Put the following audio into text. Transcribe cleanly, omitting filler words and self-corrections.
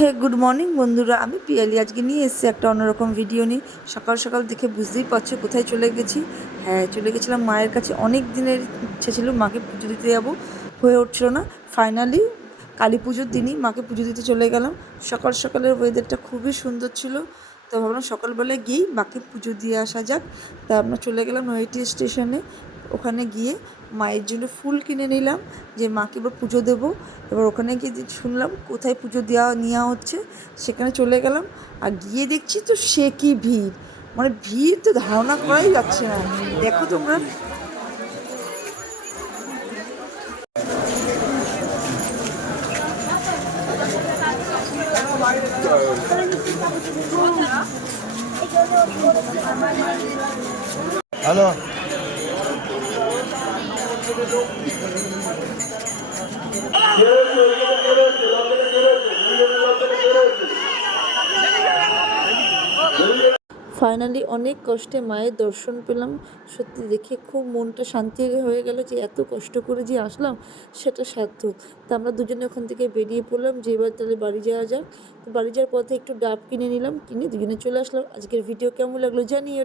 হে good morning বন্ধুরা, আমি পিয়ালি আজকে নিয়ে এসেছি একটা অন্যরকম ভিডিও নিয়ে। সকাল সকাল দেখে বুঝতেই পারছো কোথায় চলে গেছি। হ্যাঁ, চলে গেছিলাম মায়ের কাছে। অনেক দিনের ইচ্ছে ছিল মাকে পুজো দিতে যাবো, হয়ে উঠছিল না। ফাইনালি কালী পুজোর দিনই মাকে পুজো দিতে চলে গেলাম। সকাল সকালের ওয়েদারটা খুবই সুন্দর ছিল, তো ভাবলাম সকালবেলায় গিয়েই মাকে পুজো দিয়ে আসা যাক। তা আমরা চলে গেলাম নৈহাটি স্টেশনে। ওখানে গিয়ে মায়ের জন্য ফুল কিনে নিলাম, যে মাকে এবার পুজো দেবো। এবার ওখানে গিয়ে শুনলাম কোথায় পুজো নেওয়া হচ্ছে, সেখানে চলে গেলাম। আর গিয়ে দেখছি তো সে কি ভিড়, মানে ভিড় তো ধারণা করাই যাচ্ছে না। দেখো তোমরা। হ্যালো। ফাইনালি অনেক কষ্টে মায়ের দর্শন পেলাম। সত্যি দেখে খুব মনটা শান্তি হয়ে গেল, যে এত কষ্ট করে যে আসলাম সেটা সার্থক। তা আমরা দুজনে ওখান থেকে বেরিয়ে পড়লাম যে এবার তাহলে বাড়ি যাওয়া যাক। তো বাড়ি যাওয়ার পথে একটু ডাব কিনে নিলাম, কিনে দুজনে চলে আসলাম। আজকের ভিডিও কেমন লাগলো জানিও।